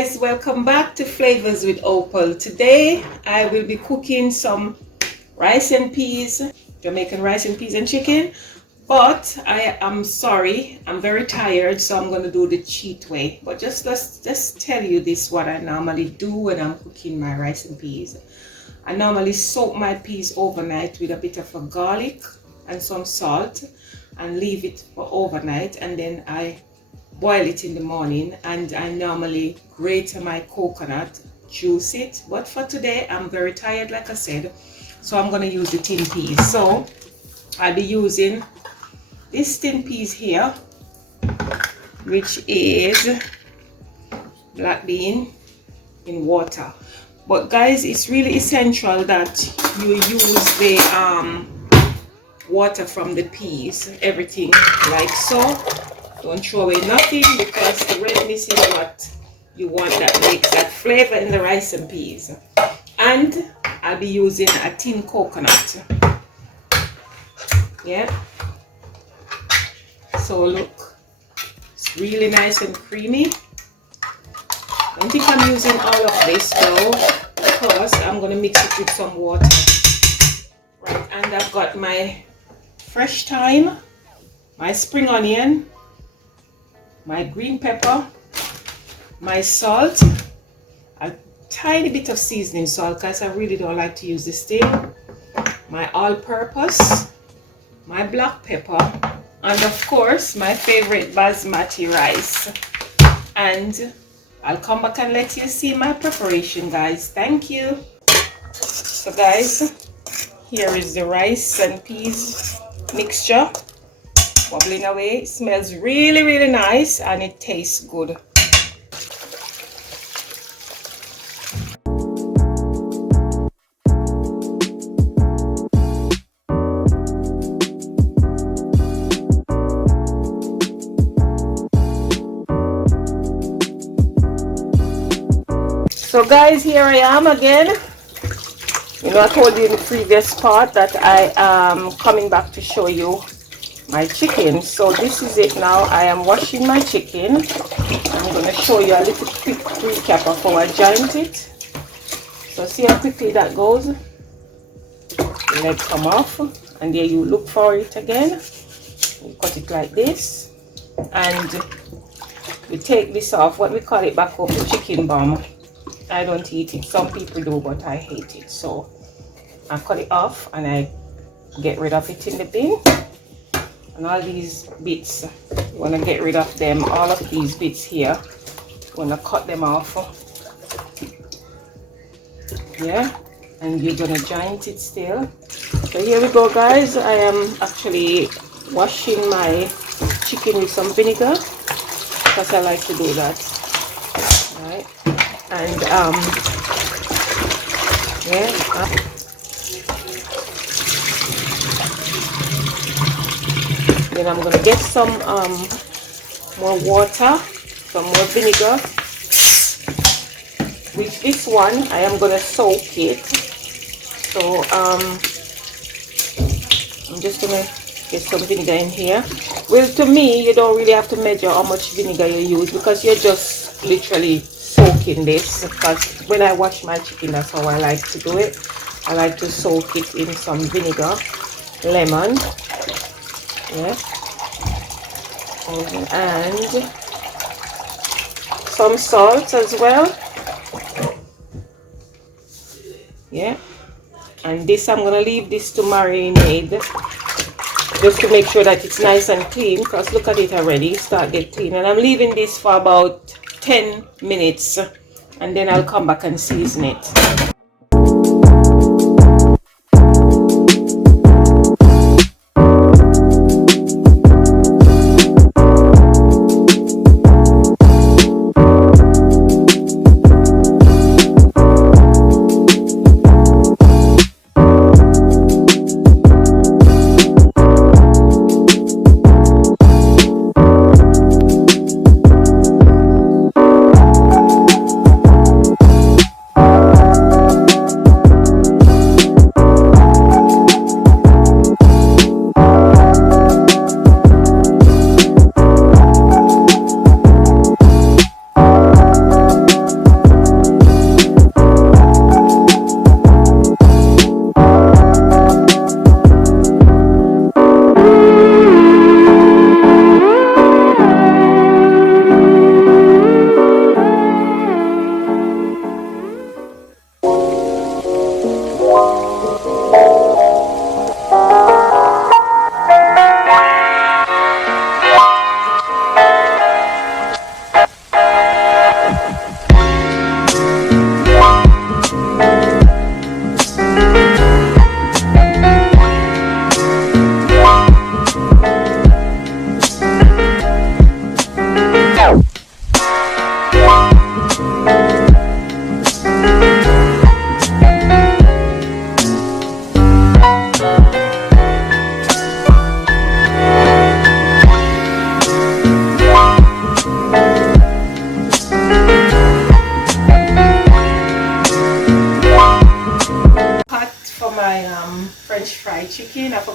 guys, welcome back to Flavors with Opal. Today I will be cooking some rice and peas, Jamaican rice and peas and chicken. But I am sorry, I'm very tired, so I'm going to do the cheat way. But just tell you this, what I normally do when I'm cooking my rice and peas. I normally soak my peas overnight with a bit of a garlic and some salt and leave it for overnight, and then I boil it in the morning, and I normally grate my coconut, juice it. But for today I'm very tired, like I said, so I'm going to use the tin peas. So I'll be using this tin peas here, which is black bean in water. But guys, it's really essential that you use the water from the peas, everything like so. Don't throw away nothing, because the redness is what you want, that makes that flavor in the rice and peas. And I'll be using a tin coconut. Yeah. So look, it's really nice and creamy. I don't think I'm using all of this though, because I'm going to mix it with some water. Right, and I've got my fresh thyme, my spring onion, my green pepper, my salt, a tiny bit of seasoning salt because I really don't like to use this thing, my all-purpose, my black pepper, and of course my favorite basmati rice. And I'll come back and let you see my preparation, guys. Thank you. So guys, here is the rice and peas mixture bubbling away. It smells really nice and it tastes good. So guys, here I am again. You know, I told you in the previous part that I am coming back to show you my chicken. So this is it now. I am washing my chicken. I'm going to show you a little quick recap of how I joint it. So see how quickly that goes. The leg come off, and there you look for it again. You cut it like this, and you take this off, what we call it back home, the chicken bum. I don't eat it. Some people do, but I hate it. So I cut it off and I get rid of it in the bin. And all these bits, you want to get rid of them. All of these bits here, you want to cut them off. Yeah, and you're going to joint it still. So here we go, guys. I am actually washing my chicken with some vinegar because I like to do that. All right. And yeah. Then I'm gonna get some more water, some more vinegar. With this one, I am gonna soak it. So I'm just gonna get some vinegar in here. Well, to me, you don't really have to measure how much vinegar you use, because you're just literally soaking this. Because when I wash my chicken, that's how I like to do it. I like to soak it in some vinegar, lemon. Yeah, and some salt as well. Yeah, and this, I'm gonna leave this to marinate, just to make sure that it's nice and clean, because look at it already, start get clean. And I'm leaving this for about 10 minutes, and then I'll come back and season it.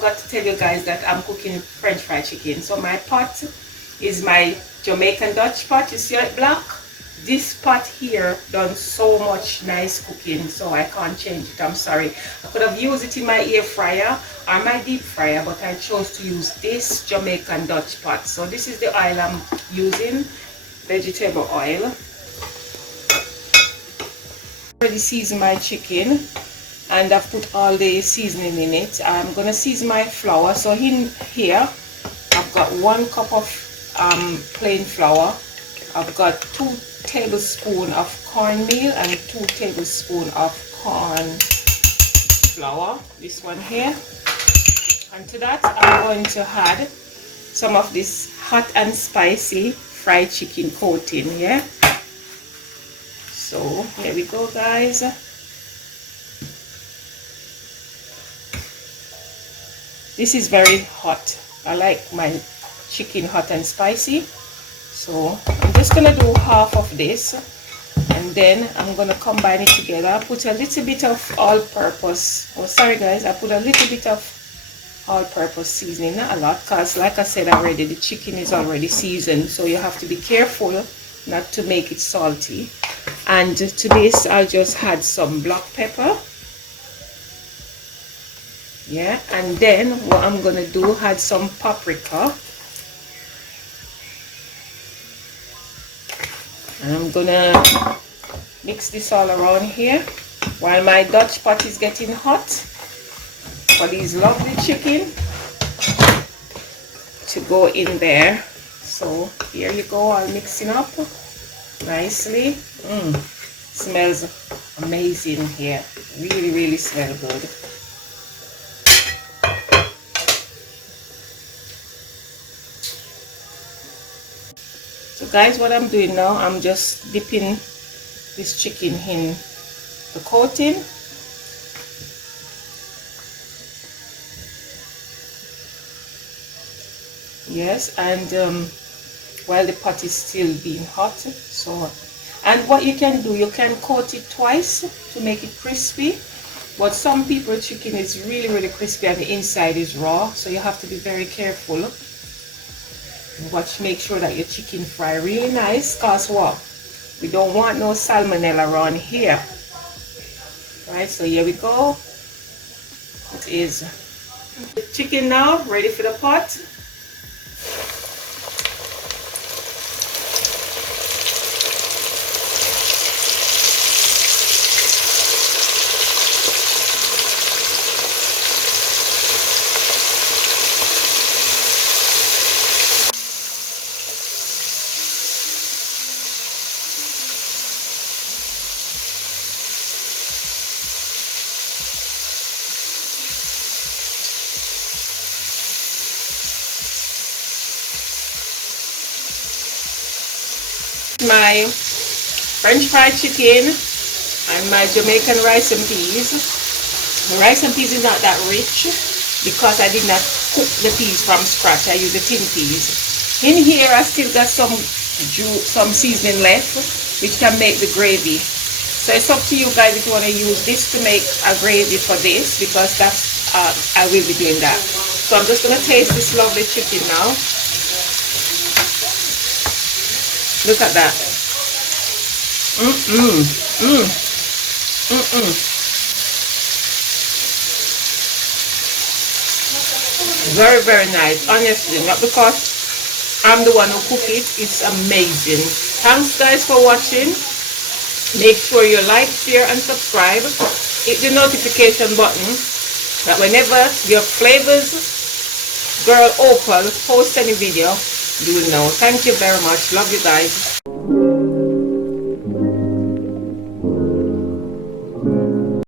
forgot to tell you guys that I'm cooking French fried chicken. So my pot is my Jamaican Dutch pot. You see it black? This pot here done so much nice cooking, so I can't change it. I'm sorry. I could have used it in my air fryer or my deep fryer, but I chose to use this Jamaican Dutch pot. So this is the oil I'm using, vegetable oil. Already seasoned my chicken and I've put all the seasoning in it. I'm gonna season my flour. So in here I've got 1 cup of plain flour. I've got 2 tablespoons of cornmeal and 2 tablespoons of corn flour, this one here. And to that I'm going to add some of this hot and spicy fried chicken coating. Yeah, so here we go, guys. This is very hot. I like my chicken hot and spicy. So I'm just gonna do half of this and then I'm gonna combine it together. I put a little bit of all-purpose, oh sorry guys, I put a little bit of all-purpose seasoning, not a lot, because like I said already, the chicken is already seasoned, so you have to be careful not to make it salty. And to this I'll just add some black pepper. Yeah, and then what I'm gonna do, add some paprika. And I'm gonna mix this all around here while my Dutch pot is getting hot for these lovely chicken to go in there. So here you go, all mixing up nicely. Smells amazing here. Really smell good. So guys, what I'm doing now, I'm just dipping this chicken in the coating. Yes, and while the pot is still being hot. So, and what you can do, you can coat it twice to make it crispy. But some people chicken is really crispy and the inside is raw, so you have to be very careful. Make sure that your chicken fry really nice, cause what? We don't want no salmonella around here. Right, so here we go. It is the chicken now ready for the pot. My French fried chicken and my Jamaican rice and peas. The rice and peas is not that rich because I did not cook the peas from scratch. I use the tin peas. In here I still got some seasoning left, which can make the gravy. So it's up to you guys if you want to use this to make a gravy for this, because that's I will be doing that. So I'm just going to taste this lovely chicken now. Look at that. Very nice, honestly, not because I'm the one who cook it. It's amazing. Thanks guys for watching. Make sure you like, share and subscribe. Hit the notification button that whenever your flavors girl Opal posts any video, you will know. Thank you very much. Love you guys.